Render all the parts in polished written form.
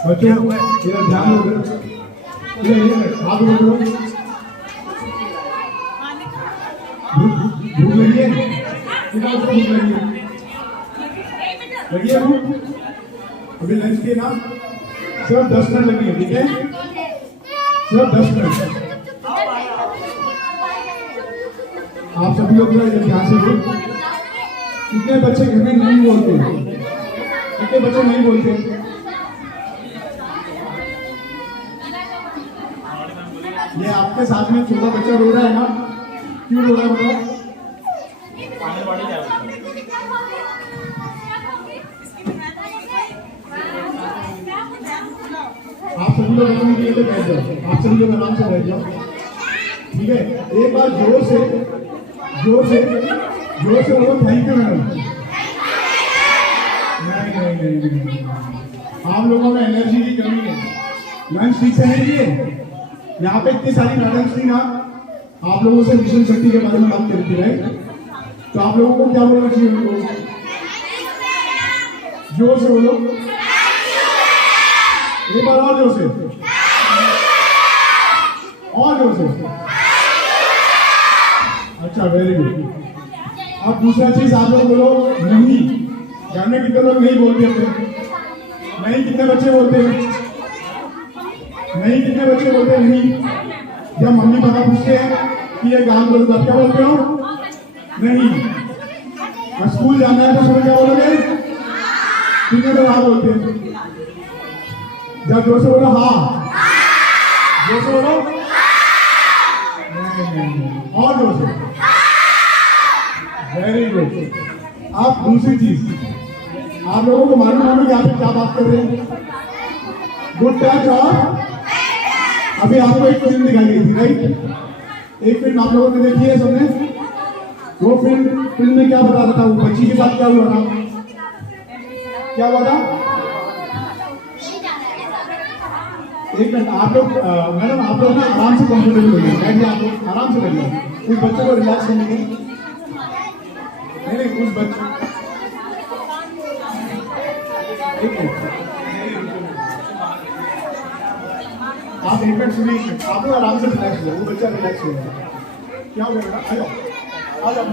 बच्चों ये ध्यान दो, ये हाथ उठाओ। भूख लगी है? कितना भूख लगी है? लगी है भूख? अभी लंच किए ना? सिर्फ 10 मिनट लगी है, ठीक है? सिर्फ 10 मिनट। आप सभी लोग ध्यान से देखो। कितने बच्चे घर में नहीं बोलते? कितने बच्चे नहीं बोलते? ये आपके साथ में छोटा बच्चा रो रहा है ना? क्यों रो रहा है बताओ? आप सभी लोग अपने लिए बैठ जाओ। आप सभी लोग आराम से बैठ जाओ, ठीक है? एक बार जोर से बोलो थैंक यू मैडम। नहीं, आप लोगों में एनर्जी की कमी है। लंच ठीक से नहीं किए? यहाँ पे इतनी सारी मैडम्स थी ना, आप लोगों से मिशन शक्ति के बारे में बात करती है, तो आप लोगों को क्या बोलना चाहिए? उनको जोर से बोलो, एक बार और जोर से, और जोर से। अच्छा, वेरी गुड। अब दूसरा चीज आप लोग बोलो नहीं। घर में कितने लोग नहीं बोलते हैं? नहीं कितने बच्चे बोलते हैं? नहीं कितने बच्चे बोलते हैं नहीं? जब मम्मी पापा पूछते हैं कि ये काम करो तो क्या बोलते हो? नहीं। और स्कूल जाना है तो सुबह क्या बोलोगे? कितने लोग हाँ बोलते हैं? जब जोर से बोलो हाँ, जोर से बोलो, और जोर से। Very good. आप दूसरी चीज, आप लोगों को मालूम है कि आप क्या बात कर रहे हैं? Good touch. और अभी आपको एक फिल्म दिखाई गई थी, राइट? एक फिल्म आप लोगों ने देखी है सबने? वो फिल्म में क्या बता रहा था? वो बच्ची के साथ क्या हुआ था? क्या हुआ था? एक मिनट, आप लोग मैडम आप लोग ना आराम से कंफर्टेबल होइए, बैठिए, आप लोग आराम से बैठिए। उस बच्चे को रिलैक्स करने के नहीं, उस बच्चे आप एक मिनट सुनिए, आप लोग आराम से रिलैक्स हो, वो बच्चा रिलैक्स हो जाएगा। क्या हो गया? आ जाओ, आ जाओ।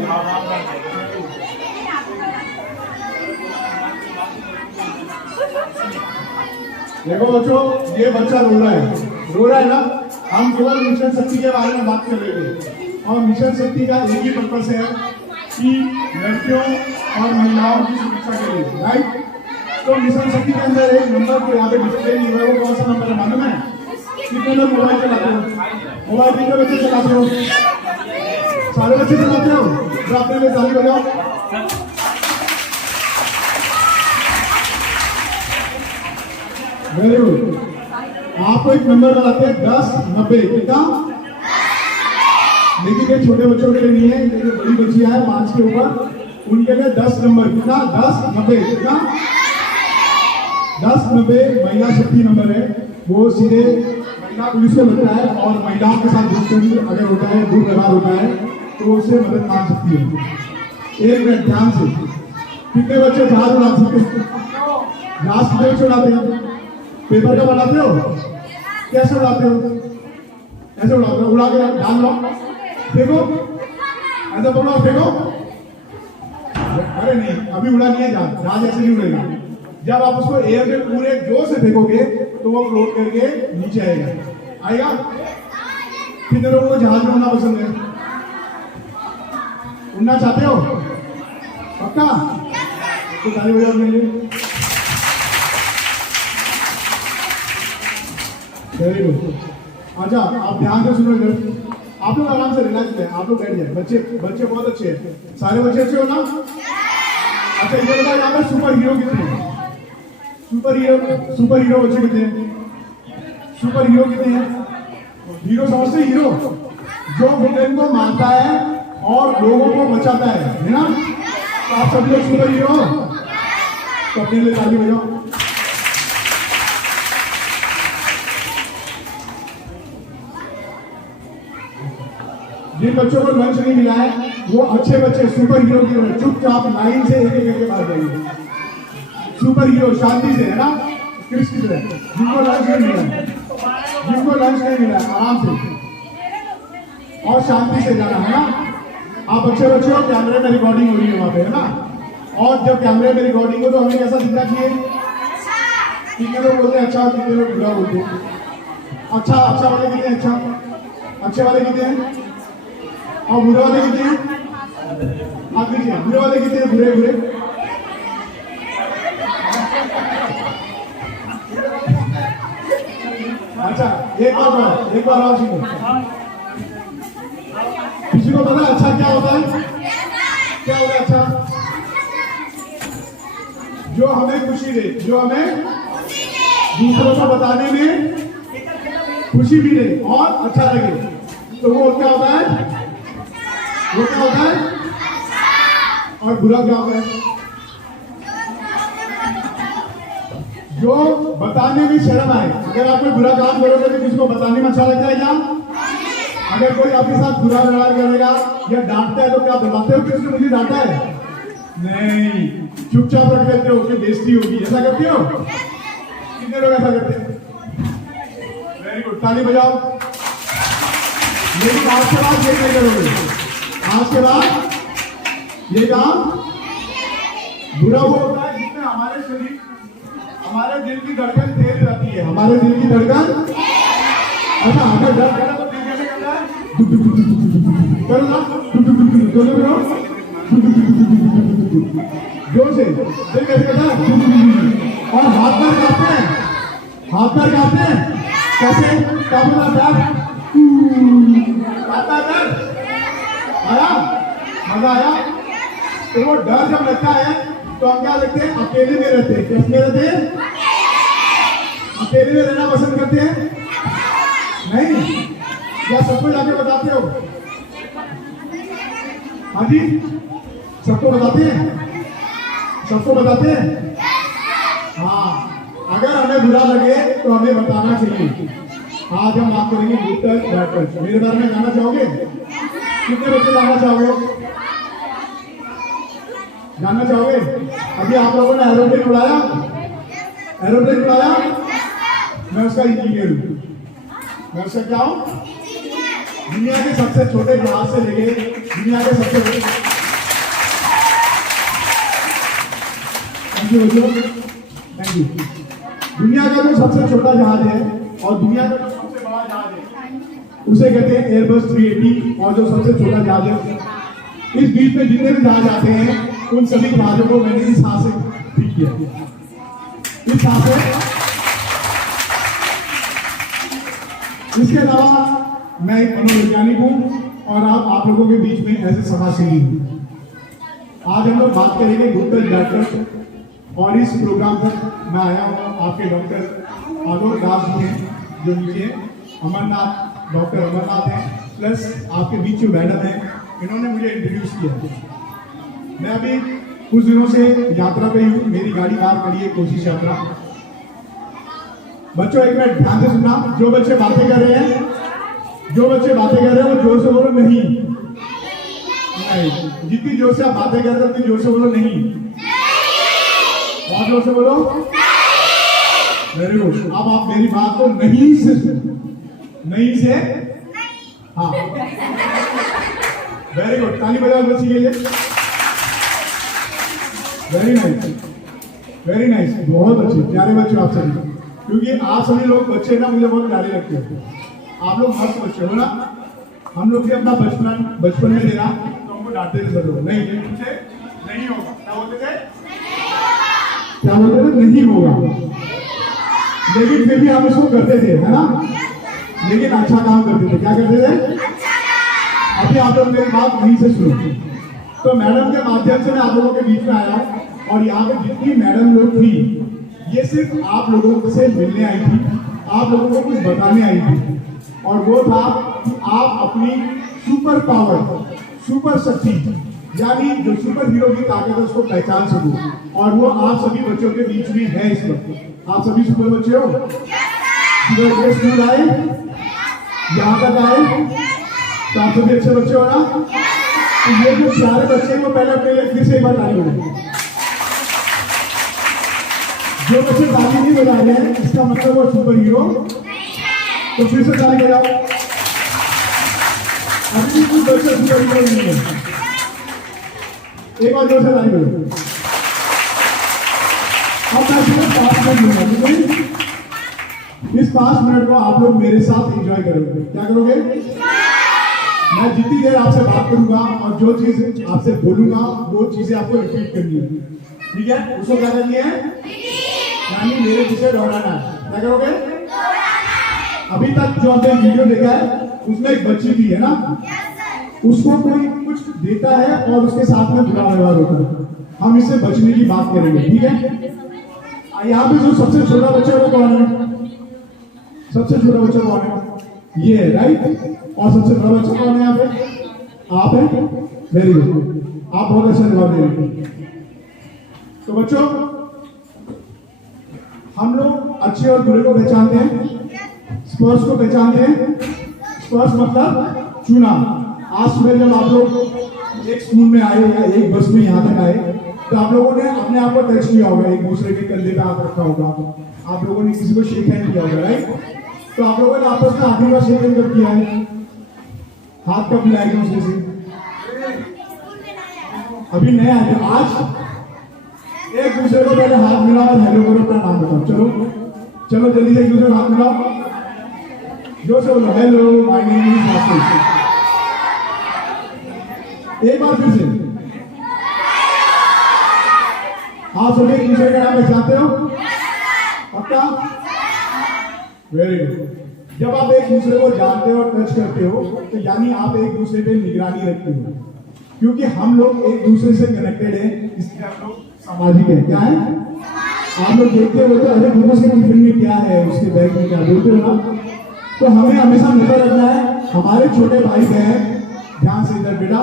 देखो बच्चों, ये बच्चा रो रहा है ना? हम केवल मिशन शक्ति के बारे में बात कर रहे थे, और मिशन शक्ति का एक ही पर्पस है कि लड़कियों और महिलाओं की सुरक्षा के लिए, राइट? तो मिशन शक्ति के अंदर एक नंबर को यहाँ पे डिस्प्ले नहीं हुआ, वो कौन सा नंबर है मालूम है? कितने लोग मोबाइल चलाते हो? मोबाइल कितने बच्चे चलाते हो? सारे बच्चे चलाते हो? जो अपने लिए ताली बजाओ। Very good. आपको एक नंबर बताते हैं, 10 90। कितना? लेकिन ये छोटे बच्चों के लिए नहीं है, ये बड़ी बच्चियां है 5 के ऊपर, उनके लिए 10 नंबर। कितना? 10 90। कितना? 10 90 महिला शक्ति नंबर है। वो सीधे महिला पुलिस को लगता है, और महिलाओं के साथ दुष्कर्म अगर होता है, दूर व्यवहार होता है, तो उससे मदद मांग सकती है। एक मिनट ध्यान से। कितने बच्चे जहाज उड़ा सकते हैं? जहाज कितने बच्चे उड़ाते हैं? पेपर का बनाते हो? कैसे उड़ाते हो? ऐसे उड़ाते हो? उड़ा के डाल लो, देखो, ऐसा पकड़ो, देखो। अरे नहीं, अभी उड़ा नहीं है जहाज ऐसे नहीं उड़ेगा। जब आप उसको एयर में पूरे जोर से फेंकोगे तो वो फ्लोट करके नीचे आएगा। कितने लोगों को जहाज में उड़ना पसंद है? उड़ना चाहते हो? पक्का? तो ताली बजाओ मेरे लिए। Very good. अच्छा, आप ध्यान से सुनो इधर। आप लोग आराम से रिलैक्स हैं, आप लोग बैठ जाए। बच्चे बहुत अच्छे हैं। सारे बच्चे अच्छे हो ना? अच्छा, ये बताओ यहाँ पे सुपर हीरो कितने हैं? सुपर हीरो बच्चे कितने हैं? सुपर हीरो कितने हैं? हीरो समझते? हीरो जो विलेन को मारता है और लोगों को बचाता है ना? तो आप सब लोग सुपर हीरो हो, तो अपने लिए ताली बजाओ। जिन बच्चों को लंच नहीं मिला है, वो अच्छे बच्चे सुपर हीरो की चुपचाप लाइन से एक एक करके बाहर जाएंगे। सुपर हीरो शांति से, है ना? किस की तरह जिनको लंच नहीं मिला है, जिनको लंच नहीं मिला है, आराम से और शांति से जाना है ना। आप अच्छे बच्चे हो, कैमरे में रिकॉर्डिंग हो रही है वहां पे, है ना। और जब कैमरे में रिकॉर्डिंग हो तो हमें कैसा दिखना चाहिए? कितने लोग बोलते हैं अच्छा, कितने लोग बुरा बोलते हैं? अच्छा, अच्छा वाले कितने अच्छा, अच्छे वाले कितने हैं, और बुरे वाले कितने हैं? आप लीजिए, बुरे वाले कितने हैं? बुरे बुरे अच्छा, एक बार और सुनो। किसी को पता अच्छा क्या होता है? क्या होता है अच्छा? जो हमें खुशी दे, जो हमें दूसरों को बताने में खुशी मिले और अच्छा लगे, तो वो क्या होता है? वो क्या होता है? और बुरा क्या होता है? जो बताने में शर्म आए। अगर आप कोई बुरा काम करोगे तो किसी को बताने में अच्छा लगता है क्या? अगर कोई आपके साथ बुरा व्यवहार करेगा या डांटता है तो क्या बताते हो कि उसने मुझे डांटा है? नहीं, चुपचाप रख देते हो कि बेइज्जती होगी। ऐसा करते हो? कितने लोग ऐसा करते हैं? वेरी गुड, ताली बजाओ। लेकिन आज के बाद ये नहीं करोगे। आज के बाद ये काम बुरा वो होता है जिसमें हमारे शरीर, हमारे दिल की धड़कन तेज रहती है। हमारे दिल की धड़कन, अच्छा अगर डर करा तो दिल कैसे करता है? करो ना, करो जोर से। दिल कैसे करता है? और हाथ पैर कांपते हैं, हाथ पैर कांपते हैं। कैसे कांपना? डर आता है, डर आया, मजा आया। तो वो डर जब लगता है तो हम क्या लगते हैं? अकेले में रहते हैं। कैसे रहते हैं? अकेले में रहना पसंद करते हैं? नहीं, या सबको जाके बताते हो? हाँ जी, सबको बताते हैं, सबको बताते हैं। हाँ, अगर हमें बुरा लगे तो हमें बताना चाहिए। आज हम बात करेंगे गुड टच बैड टच। मेरे बारे में जानना चाहोगे? कितने बच्चे जानना चाहोगे? जानना चाहोगे? अभी आप लोगों ने एरोप्लेन उड़ाया, एरोप्लेन उड़ाया। मैं उसका इंजीनियर हूँ। मैं उसका क्या हूँ? दुनिया के सबसे छोटे जहाज से लेके दुनिया के सबसे बड़े, थैंक यू, थैंक यू। दुनिया का जो सबसे छोटा जहाज है और दुनिया का जो सबसे बड़ा जहाज है उसे कहते हैं एयरबस 380। और जो सबसे छोटा जहाज है, इस बीच में जितने भी जहाज आते हैं उन सभी जहाजों को मैंने इस हाथ से ठीक किया, इस हाथ से। इसके अलावा मैं एक मनोवैज्ञानिक हूँ और आप लोगों के बीच में ऐसे समाजसेवी हूँ। आज हम लोग बात करेंगे गुड टच बैड टच। और इस प्रोग्राम पर मैं आया हूँ आपके डॉक्टर आलोक दास जी हैं जो नीचे अमरनाथ, डॉक्टर अमरनाथ हैं, प्लस आपके बीच जो मैडम है, इन्होंने मुझे इंट्रोड्यूस किया। मैं अभी कुछ दिनों से यात्रा पे हूँ, मेरी गाड़ी बाहर खड़ी है, कोशिश यात्रा। बच्चों एक मिनट ध्यान से सुनना। जो बच्चे बातें कर रहे हैं, जो बच्चे बातें कर रहे हैं वो जोर से बोलो। नहीं, नहीं, जितनी जोर से आप बातें कर रहे हो उतनी जोर से बोलो। नहीं, बहुत जोर से बोलो। Very good. अब आप मेरी बात को नहीं से सुनो, नहीं से, हाँ, वेरी गुड। ताली बजाओ बच्ची के लिए। वेरी नाइस, वेरी नाइस, बहुत अच्छे प्यारे बच्चे आप सभी। क्योंकि आप सभी लोग बच्चे ना मुझे बहुत प्यारे लगते हैं। आप लोग मस्त बच्चे हो ना। हम लोग भी अपना बचपन में देना तो हमको डांटते थे जरूर, नहीं तुमसे नहीं होगा। क्या बोलते थे? क्या बोलते थे? नहीं होगा। लेकिन फिर भी हम इसको करते थे, है ना। लेकिन अच्छा काम करते थे। क्या करते थे? अभी आप लोग मेरी बात नहीं से सुनो। तो मैडम के माध्यम से मैं आप लोगों के बीच में आया हूँ और यहाँ पे जितनी मैडम लोग थी ये सिर्फ आप लोगों से मिलने आई थी, आप लोगों को कुछ बताने आई थी। और वो था कि आप अपनी सुपर पावर, सुपर शक्ति, यानी जो सुपर हीरो की ताकत है उसको पहचान सको। और वो आप सभी बच्चों के बीच में है इस वक्त। आप सभी सुपर बच्चे हो। स्कूल आए, यहाँ तक आए तो आप सभी अच्छे बच्चे हो ना। तो ये जो प्यारे बच्चे हैं वो पहले अपने लिए फिर से एक बार ताली बजाएं। जो जो बच्चे ताली नहीं बजा रहे हैं इसका मतलब वो सुपर हीरो तो फिर से ताली बजाओ। अभी भी कुछ बच्चे सुपर हीरो नहीं है, एक बार जोर से ताली बजाओ। अब मैं सिर्फ 5 मिनट लूंगा, ठीक है? इस 5 मिनट को आप लोग मेरे साथ एंजॉय करोगे। क्या करोगे? मैं जितनी देर आपसे बात करूंगा और जो चीज आपसे बोलूंगा वो चीजें आपको रिपीट करनी है, ठीक है? उसको क्या करनी है? यानी मेरे पीछे दौड़ाना है। क्या करोगे? अभी तक जो आपने वीडियो देखा है उसमें एक बच्ची थी, है ना? उसको कोई कुछ देता है और उसके साथ में बुरा व्यवहार होता है। हम इससे बचने की बात करेंगे, ठीक है? यहाँ पे जो सबसे छोटा बच्चा है वो कौन है? सबसे छोटा बच्चा कौन है? ये है, राइट? और सबसे बड़ा बच्चा कौन है यहाँ पे? आप है। वेरी गुड, आप बहुत अच्छा जवाब दे रहे हैं। तो बच्चों हम लोग अच्छे और बुरे को पहचानते हैं, स्पर्श को पहचानते हैं। स्पर्श मतलब चुना। आज सुबह जब आप लोग एक स्कूल में आए या एक बस में यहाँ तक आए तो आप लोगों ने अपने आप को टच किया होगा, एक दूसरे के कंधे पे हाथ रखा होगा, आप लोगों ने किसी को शेक हैंड किया होगा, राइट? तो आप लोगों ने आपस में आखिरी बार शेक हैंड कब किया है? हाथ कब मिलाए दूसरे से? अभी नया है। आज एक दूसरे को पहले हाथ मिलाओ और हेलो करो, अपना नाम बताओ। चलो चलो जल्दी से एक दूसरे को हाथ मिलाओ, जोर से बोलो हेलो माय नेम इज आशीष। एक बार फिर से। आप सभी एक दूसरे का नाम पहचानते हो? पक्का? Very good. जब आप एक दूसरे को जानते हो और टच करते हो तो यानी आप एक दूसरे पे निगरानी रखते हो, क्योंकि हम लोग एक दूसरे से कनेक्टेड हैं, इसलिए हम लोग सामाजिक है। क्या है? आप लोग देखते हो तो अरे उसके टिफिन में क्या है, उसके बैग में क्या, बोलते हो ना? तो हमें हमेशा नजर रखना है हमारे छोटे भाई बहन। ध्यान से इधर बेटा,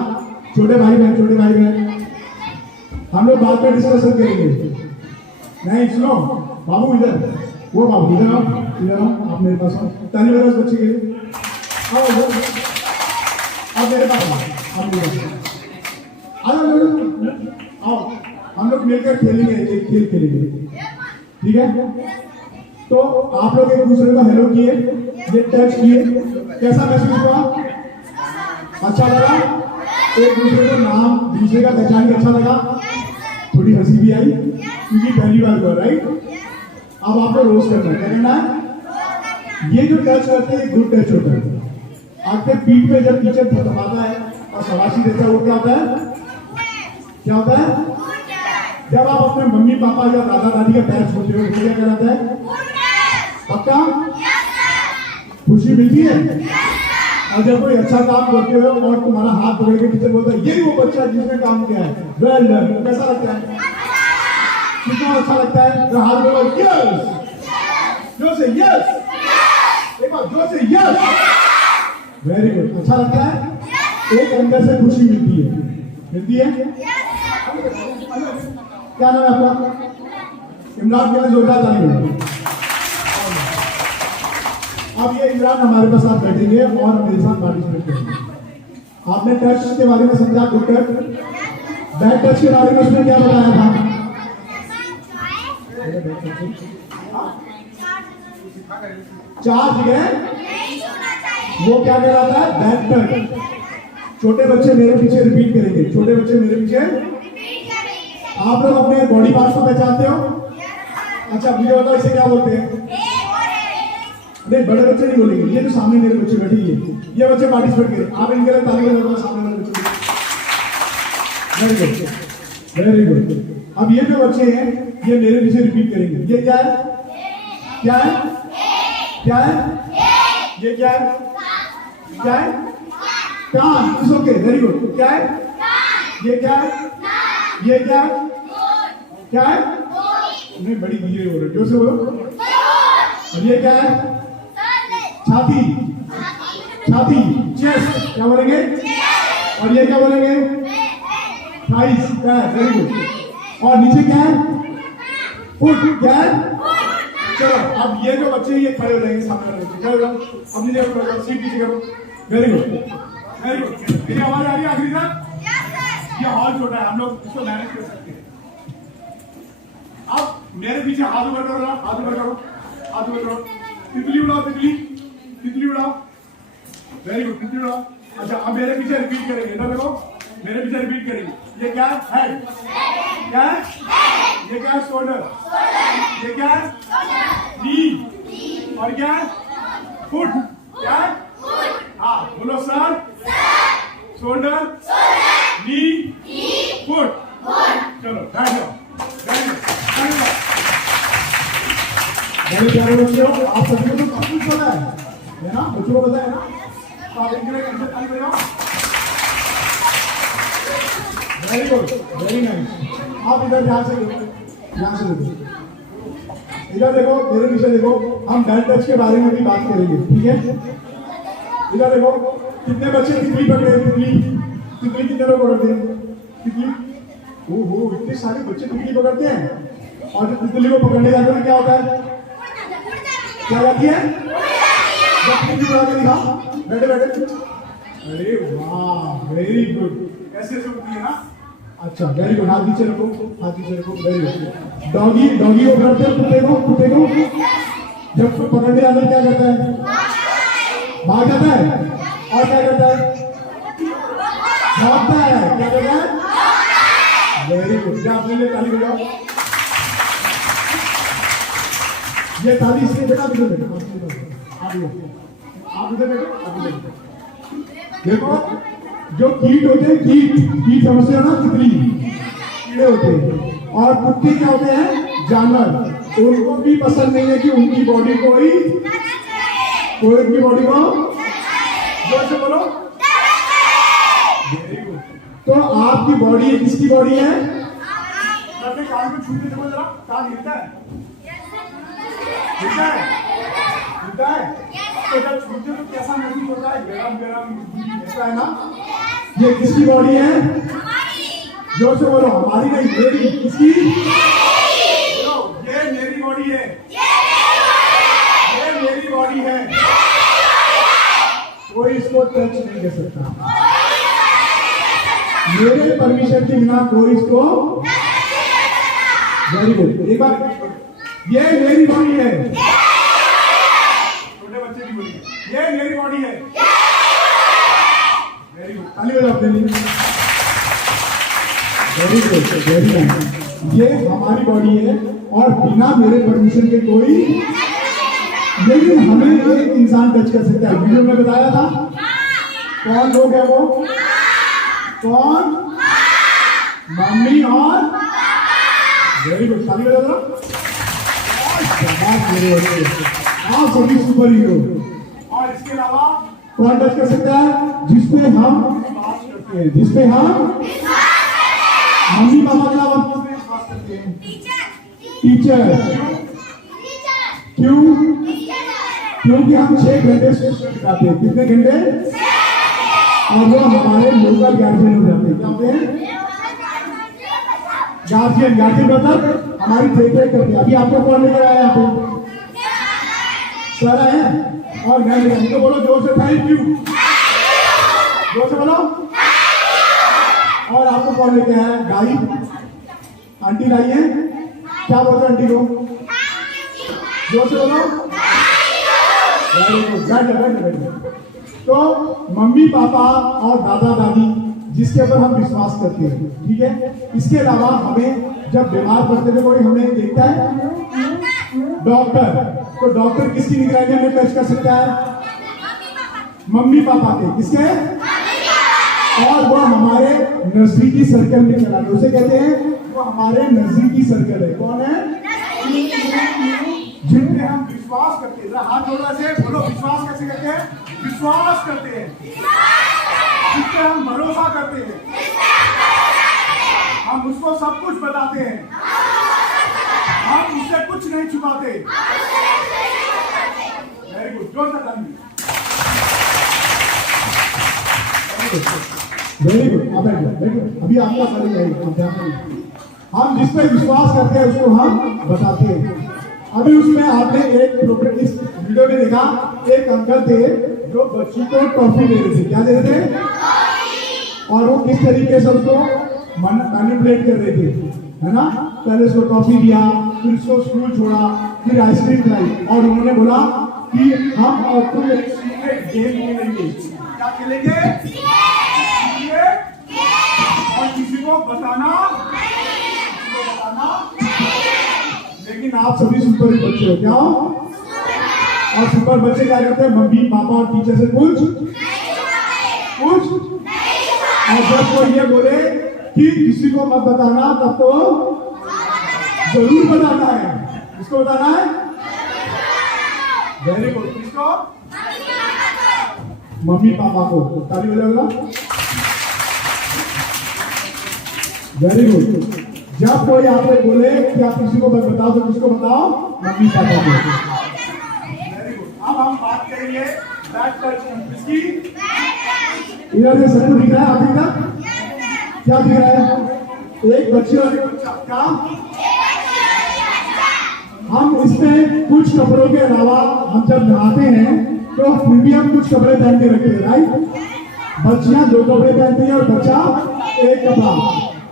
छोटे भाई बहन हम लोग बाद में डिस्कशन करेंगे। नहीं सुनो बाबू, इधर वो बाबू इधर आओ, आप मेरे पास आओ। ताली बजाओ उस बच्चे के लिए। आओ आप मेरे पास आओ, हम लोग मिलकर खेलेंगे, एक खेल खेलेंगे, ठीक है? तो आप लोग एक दूसरे को हेलो किए, ये टच किए, कैसा महसूस हुआ? अच्छा लगा? एक दूसरे को नाम दूसरे का पहचान के अच्छा लगा, थोड़ी हंसी भी आई क्योंकि पहली बार हुआ, राइट? अब आपको रोज करना है, क्या करना है? ये जो टच करते हैं गुड टच होता है। आपके पीठ पे जब टीचर थपथपाता है और शाबाशी देता है वो क्या होता है? क्या होता है? जब आप अपने मम्मी पापा या दादा दादी का पैर छूते हो तो क्या कहलाता है? पक्का? खुशी मिलती है? और जब कोई अच्छा काम करते हो और तुम्हारा हाथ पकड़ के टीचर बोलता है ये वो बच्चा जिसने काम किया है, वेल डन, कैसा लगता है? कितना अच्छा लगता है? तो हाथ बोलो यस, जोर से यस, एक बार जोर से यस। वेरी गुड, अच्छा लगता है? एक अंदर से खुशी मिलती है, मिलती है? क्या नाम है आपका? इमरान के लिए जोरदार ताली बजाओ। अब ये इमरान हमारे पास साथ बैठेंगे और मेरे साथ पार्टिसिपेट करेंगे। आपने टच के बारे में समझा, गुड टच, बैड टच के बारे में उसने क्या बताया था? चार्ज है वो क्या कहलाता है? Bad touch. छोटे बच्चे मेरे पीछे रिपीट करेंगे, छोटे बच्चे मेरे पीछे। आप लोग अपने बॉडी पार्ट्स को पहचानते हो? अच्छा मुझे बताओ इसे क्या बोलते हैं? नहीं बड़े बच्चे नहीं बोलेंगे, ये जो सामने मेरे बच्चे बैठे ये बच्चे पार्टिसिपेट करें। आप इनके लिए ताली बजाओ सामने वाले बच्चे। Very good, very good. अब ये जो बच्चे हैं ये मेरे पीछे रिपीट करेंगे। ये क्या है? क्या है? क्या है? ये क्या है? क्या है? कान। It's okay, very good. क्या है? ये क्या है? ये क्या है? क्या है? नहीं बड़ी धीरे हो रही, जोर से बोलो। और ये क्या है? छाती, छाती, चेस्ट। क्या बोलेंगे? और ये क्या बोलेंगे? थाइस। क्या है? Very good. और नीचे क्या है? फुट। क्या है? चलो अब ये जो बच्चे ये खड़े हो जाएंगे सामने वाले बच्चे, खड़े हो जाओ अपनी जगह पर, सीट पीछे करो। Very good, very good. मेरी आवाज आ रही है आखिरी तक? ये हॉल छोटा है, हम लोग इसको मैनेज कर सकते हैं। अब मेरे पीछे हाथ ऊपर करो, हाथ ऊपर करो, हाथ ऊपर करो। तितली उड़ाओ, तितली, तितली उड़ाओ। वेरी गुड, तितली उड़ाओ। अच्छा, अब मेरे पीछे रिपीट करेंगे। इधर देखो, मेरे पीछे रिपीट करेंगे। ये क्या है? हेड। क्या है? ये क्या है? शोल्डर। ये क्या है? नी। और क्या है? फुट। क्या है? हाँ, बोलो सर, शोल्डर, नी, फुट। चलो बैठ जाओ, बैठ जाओ, बैठ जाओ। मेरे प्यारे बच्चों, आप सभी को तो सब कुछ पता है ना? बच्चों को पता है ना? तो आप इनके लिए कैसे ताली बजाओ। Very good, very nice. आप इधर ध्यान से देखो, ध्यान से देखो। इधर देखो, मेरे पीछे देखो। हम बेल्ट टच के बारे में भी बात करेंगे, ठीक है? इधर देखो, कितने बच्चे तितली पकड़े हैं? तितली, तितली कितने लोग पकड़ते हैं? तितली, ओहो, इतने सारे बच्चे तितली पकड़ते हैं। और जब तितली को पकड़ने जाते हैं क्या होता है? क्या जाती है? जब तितली उड़ा के दिखाओ, बैठे बैठे। अरे वाह, वेरी गुड। कैसे उड़ती है ना? अच्छा, वेरी गुड। हाथ नीचे रखो, हाथ नीचे रखो। Very good. डॉगी, डॉगी को पकड़ते हैं, कुत्ते को, कुत्ते को जब पकड़ने जाते हैं क्या करता है? भाग जाता है। और क्या करता है? भागता है। क्या करता है? Very good. क्या अपने लिए ताली बजाओ। ये ताली इसलिए बेटा, इधर बैठो, आप इधर बैठो, आप इधर बैठो। देखो, जो कीट होते हैं, कीट, कीट समझते हो ना? तितली, कीड़े होते हैं। और कुत्ते क्या होते हैं? जानवर। उनको भी पसंद नहीं है कि उनकी बॉडी कोई उनकी बॉडी को जोर से बोलो। Very good. तो आपकी बॉडी किसकी बॉडी है? अपने कान को छूते देखो जरा, कान हिलता है, हिलता है, हिलता है। तो जब छूते तो कैसा महसूस होता है? गरम गरम ऐसा है ना? ये किसकी बॉडी है? जोर से बोलो। हमारी नहीं, मेरी। किसकी? बोलो, ये मेरी बॉडी है, ये मेरी बॉडी है। कोई इसको टच नहीं कर सकता। मेरे परमिशन के बिना कोई इसको। Very good. एक बार, ये मेरी बॉडी है। छोटे बच्चे की बोलिए, ये मेरी बॉडी है। Very good. ताली बजाओ अपने लिए। Very good, very nice. ये हमारी बॉडी है और बिना मेरे परमिशन के कोई, लेकिन हमें एक इंसान टच कर सकता है। वीडियो में बताया था कौन लोग है वो? कौन? मम्मी और वेरी गुड। ताली बजा दो। आप सभी सुपर हीरो। और इसके अलावा कौन टच कर सकता है? जिसपे हम विश्वास करते हैं, जिसपे हम मम्मी पापा के अलावा विश्वास करते हैं। टीचर। क्यों? क्योंकि हम 6 घंटे सिखाते हैं। कितने घंटे? और वो हमारे लोकल गार्जियन हो जाते हैं। क्या होते हैं? गार्जियन। गार्जियन मतलब हमारी देखरेख करते हैं। अभी आपको कौन लेकर आया? यहाँ पे सर आए हैं। और मैं तो बोलो जोर से, थैंक यू। जोर से बोलो। और आपको कौन लेके आया? गाई, आंटी लाई है। क्या बोलते हैं आंटी को? जोर से बोलो। तो मम्मी पापा और दादा दादी जिसके ऊपर हम विश्वास करते हैं, ठीक है? इसके अलावा हमें जब बीमार पड़ते थे कोई हमें देखता है? डॉक्टर। तो डॉक्टर किसकी निगरानी में टच कर सकता है? मम्मी पापा के। किसके? और वो हमारे नजदीकी सर्कल में चला गया, उसे कहते हैं वो हमारे नजदीकी सर्कल है। कौन है? जिन पे हम विश्वास करते हैं। हाथ जोड़ो से बोलो, विश्वास कैसे करते हैं? विश्वास करते हैं, जिस पे हम भरोसा करते हैं, हम उसको सब कुछ बताते हैं, हम उससे कुछ नहीं छुपाते। Very good. जोर से ताली। Very good. आप अभी आपका सारी जाएगी। हम जिस पे विश्वास करते हैं उसको हम बताते हैं। अभी उसमें आपने एक प्रोग्राम इस वीडियो में देखा, एक अंकल थे जो बच्ची को टॉफी दे रहे थे। क्या दे रहे थे? और वो किस तरीके से उसको मैनिपुलेट कर रहे थे, है ना? पहले उसको टॉफी दिया, फिर उसको स्कूल छोड़ा, फिर आइसक्रीम खिलाई और उन्होंने बोला कि हम और तुम एक सीक्रेट गेम खेलेंगे। क्या खेलेंगे? और किसी को बताना, लेकिन आप सभी सुपर बच्चे हो। क्या? और सुपर बच्चे क्या करते हैं? मम्मी पापा और टीचर से पूछ और जब कोई ये बोले कि किसी को मत बताना, तब तो जरूर बताना है। किसको बताना है? Very good. किसको? मम्मी पापा को। ताली बजाओगा? Very good. जब कोई आपसे बोले कि आप किसी को मत बताओ, तो किसको बताओ? मम्मी पापा को। Very good. अब हम बात करेंगे बैक टच की। इधर से सब दिख रहा है अभी तक? क्या दिख रहा है? एक बच्चे और एक बच्चा। क्या? हम इसमें कुछ कपड़ों के अलावा हम जब नहाते हैं तो फिर भी हम कुछ कपड़े पहन के रखते हैं, राइट? बच्चियां 2 कपड़े पहनती है और बच्चा 1 कपड़ा।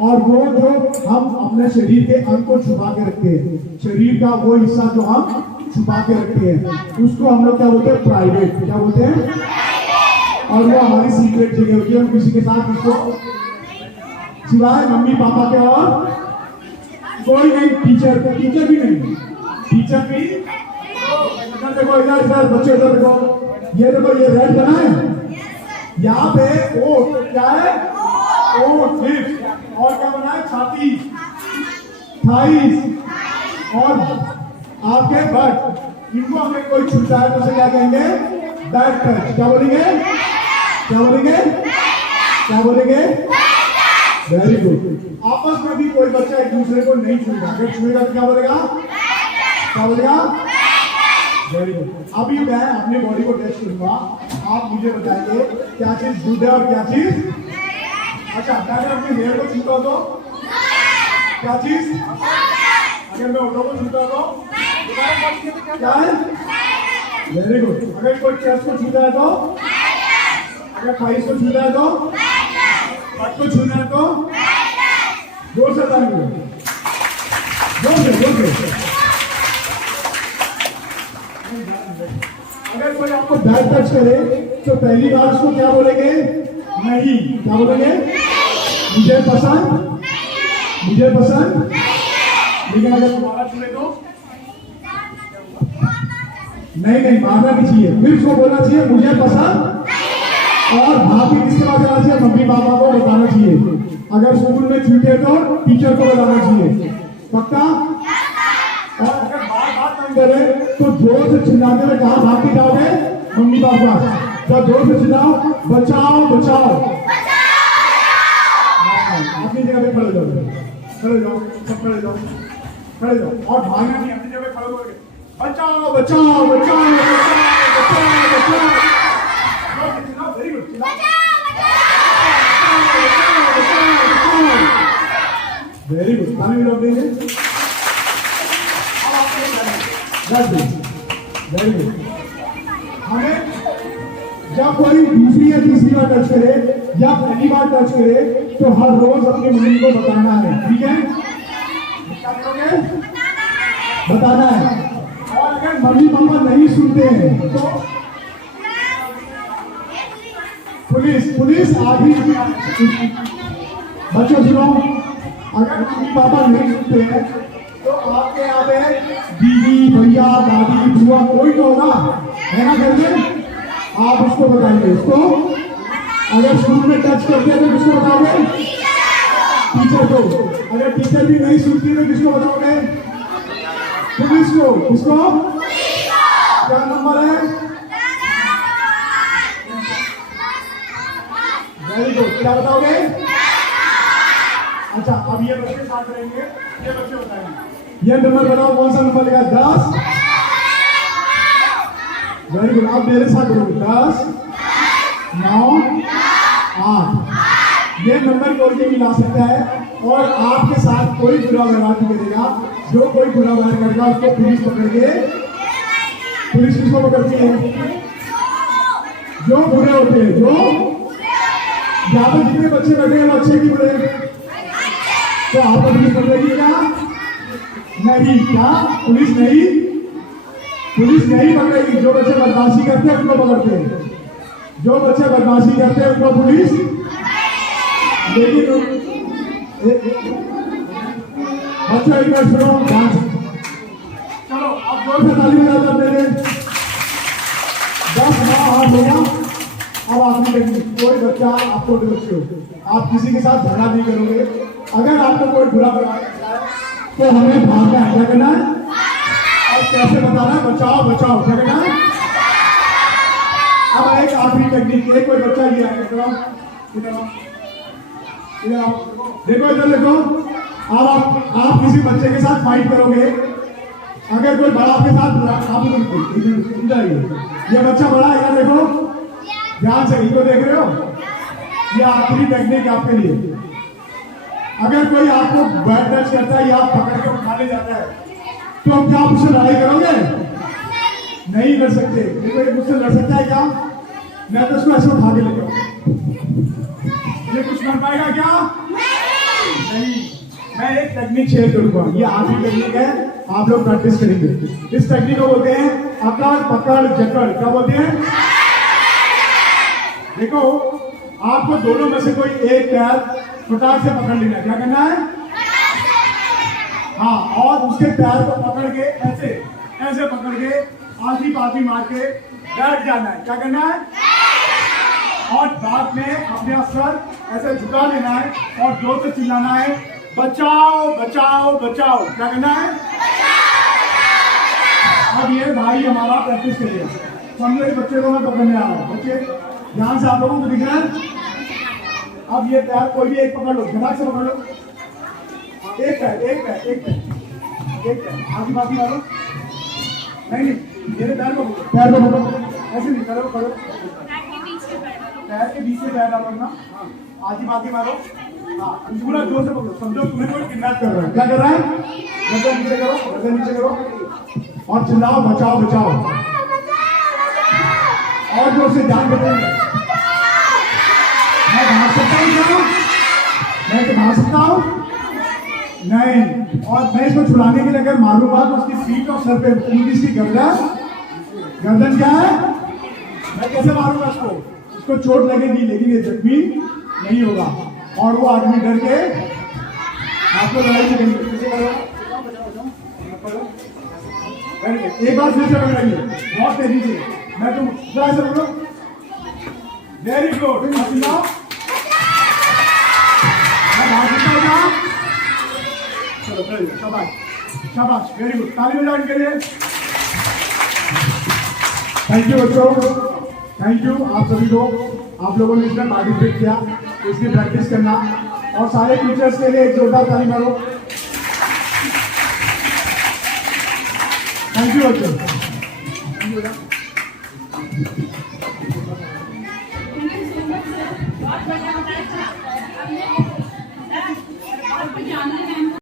और वो जो हम अपने शरीर के अंग को छुपा के रखते हैं, शरीर का वो हिस्सा जो हम छुपा के रखते हैं, उसको हम लोग क्या बोलते हैं? प्राइवेट। क्या बोलते हैं? और वो हमारी सीक्रेट जगह होती है। हम किसी के साथ उसको सिवाय मम्मी पापा के और कोई नहीं, टीचर भी नहीं। टीचर भी देखो, इधर बच्चे इधर देखो, ये देखो, ये रेड बना है यहाँ पे। ओ क्या है? ओ हिप्स। और क्या बना है? छाती, थाइस और आपके बट। इनको हमें कोई छूता है तो उसे क्या कहेंगे? Back touch. क्या बोलेंगे? क्या बोलेंगे? क्या बोलेंगे? Very good. आपस में भी कोई बच्चा एक दूसरे को नहीं छूएगा। अगर छुएगा तो क्या बोलेगा? क्या बोलेगा? Very good. अभी मैं अपनी बॉडी को टेस्ट करूंगा। आप मुझे बताइए क्या चीज गुड है और क्या चीज? अच्छा, अगर अपने हेयर को छूता तो क्या चीज? अगर मैं ऑटो को छूता तो क्या है? Very good. अगर कोई चेस्ट को छूता है तो? अगर थाइस को छूता है तो? पट को छूना है तो? जोर से बताएंगे, जोर से। अगर कोई आपको बैक टच करे तो पहली बार उसको क्या बोलेंगे? नहीं। क्या बोलेंगे? मुझे पसंद। लेकिन अगर तुम्हारा छूए तो? नहीं, मारना नहीं चाहिए। फिर उसको बोलना चाहिए मुझे पसंद। और भाभी किसके पास जाना चाहिए? मम्मी पापा को बताना चाहिए। अगर स्कूल में छूटे तो टीचर को बताना चाहिए। पक्का? और अगर बार नहीं करे तो जोर से चिल्लाते हुए कहाँ भाग के जाओगे? Mummy papa. तो जोर से चिल्लाओ, बचाओ। अपनी जगह पे खड़े जाओ, सब खड़े जाओ और भागना नहीं। अपनी जगह खड़े होकर बचाओ। Very good. Very good. पानी भी देंगे। Very good. हमें जब कोई दूसरी या तीसरी बार टच करे या पहली बार टच करे तो हर रोज अपनी मम्मी को बताना है। ठीक है? बताना है। और अगर मम्मी पापा नहीं सुनते हैं तो पुलिस आगे। बच्चों सुनो, अगर मम्मी पापा नहीं सुनते हैं तो आपके यहाँ पे दीदी, भैया, दादी, बुआ कोई तो होगा, है ना? घर में आप उसको बताएंगे। उसको अगर स्कूल में टच करते हैं तो किसको बताओगे? टीचर को। अगर टीचर भी नहीं सुनती तो किसको बताओगे? पुलिस को। किसको? क्या नंबर है? Very good. क्या बताओगे? अच्छा, अब ये बच्चे साथ रहेंगे, ये बच्चे बताएंगे। ये नंबर बताओ, कौन सा नंबर लिखा? 10। Very good. आप मेरे साथ बोलोगे 10, 9, 8। ये नंबर कोई नहीं मिला सकता है। और आपके साथ कोई बुरा व्यवहार नहीं करेगा। जो कोई बुरा व्यवहार करेगा उसको पुलिस पकड़ के, पुलिस किसको पकड़ती है? जो बुरे होते हैं। जो यहाँ पे जितने बच्चे बैठे हैं वो अच्छे की बुरे, तो आपको पुलिस पकड़ेगी क्या? नहीं, क्या पुलिस नहीं? पुलिस नहीं पकड़ेगी। जो बच्चे बदमाशी करते हैं उनको पकड़ते हैं, जो बच्चे बदमाशी करते हैं उनको पुलिस। लेकिन बच्चों एक बार सुनो ध्यान से। चलो अब जोर से ताली बजा दो मेरे। 10 9 हाथ हो गया। अब आखिरी टेक्निक, कोई बच्चा आपको बच्चे हो, आप किसी के साथ झगड़ा नहीं करोगे। अगर आपको कोई बुरा बनाया तो हमें भागना है, क्या करना है और कैसे बताना है? बचाओ बचाओ, क्या करना है? अब एक आखिरी टेक्निक, एक कोई बच्चा ये है, देखो इधर देखो। अब आप किसी बच्चे के साथ फाइट करोगे, अगर कोई बड़ा आपके साथ काबू नहीं, ये बच्चा बड़ा है, देखो ध्यान से, इनको देख रहे हो? ये आखिरी टेक्निक आपके लिए। अगर कोई आपको बैड टच करता है या पकड़ के उठाने जाता है तो क्या आप उससे लड़ाई करोगे? नहीं कर सकते। कोई मुझसे लड़ सकता है क्या? मैं तो उसको ऐसे उठा के ले जाऊंगा। ये कुछ कर पाएगा क्या? नहीं। मैं एक टेक्निक शेयर करूंगा, ये आखिरी टेक्निक है, आप लोग प्रैक्टिस करेंगे। इस टेक्निक को बोलते हैं अकड़ पकड़ जकड़। क्या बोलते हैं? देखो आपको दोनों में से कोई एक पैर फटाक से पकड़ लेना है, क्या करना है? हाँ, और उसके पैर को पकड़ के ऐसे ऐसे पकड़ के आधी पाधी मार के बैठ जाना है, क्या करना है? और बाद में अपने सर ऐसे झुका लेना है और जोर से चिल्लाना है, बचाओ बचाओ बचाओ, क्या करना है? अब ये भाई हमारा प्रैक्टिस करिए। समझो इस बच्चे को मैं पकड़ने आ रहा हूँ, बच्चे ध्यान से, आप लोगों को दिख रहा है? अब ये पैर कोई भी एक पकड़ लो, दिमाग से पकड़ लो, एक पैर एक पैर एक पैर एक पैर, आधी बाकी मारो। नहीं नहीं, मेरे पैर को पकड़ो, ऐसे नहीं करो, करो पैर के बीच में पैर डालो ना, आधी बाकी मारो। हाँ, पूरा जोर से पकड़ो। समझो तुम्हें कोई किडनैप कर रहा है, क्या कर रहा है? गर्दन नीचे करो, गर्दन नीचे करो और चिल्लाओ बचाओ बचाओ, और जोर से जान बचाएंगे। मैं भाग सकता हूँ क्या? मैं तो भाग सकता हूँ नहीं। और मैं इसको छुड़ाने के लिए अगर मारूंगा तो उसकी पीठ और सर पे इसकी गर्दन क्या है? मैं कैसे मारूंगा इसको? इसको चोट लगेगी लेकिन ये जख्मी नहीं होगा और वो आदमी डर के आपको लड़ाई करेंगे। एक बार फिर से पकड़ेंगे बहुत तेजी से। मैं तुम ऐसे बोलो, वेरी गुड। चलो शाबाश शाबाश, वेरी गुड, ताली बजाओ इनके लिए। थैंक यू बच्चों, थैंक यू आप सभी को, आप लोगों ने इसमें पार्टिसिपेट किया, इसकी प्रैक्टिस करना। और सारे टीचर्स के लिए एक जोरदार ताली मारो। थैंक यू बच्चों, थैंक यू बेटा। बहुत बढ़िया बताया।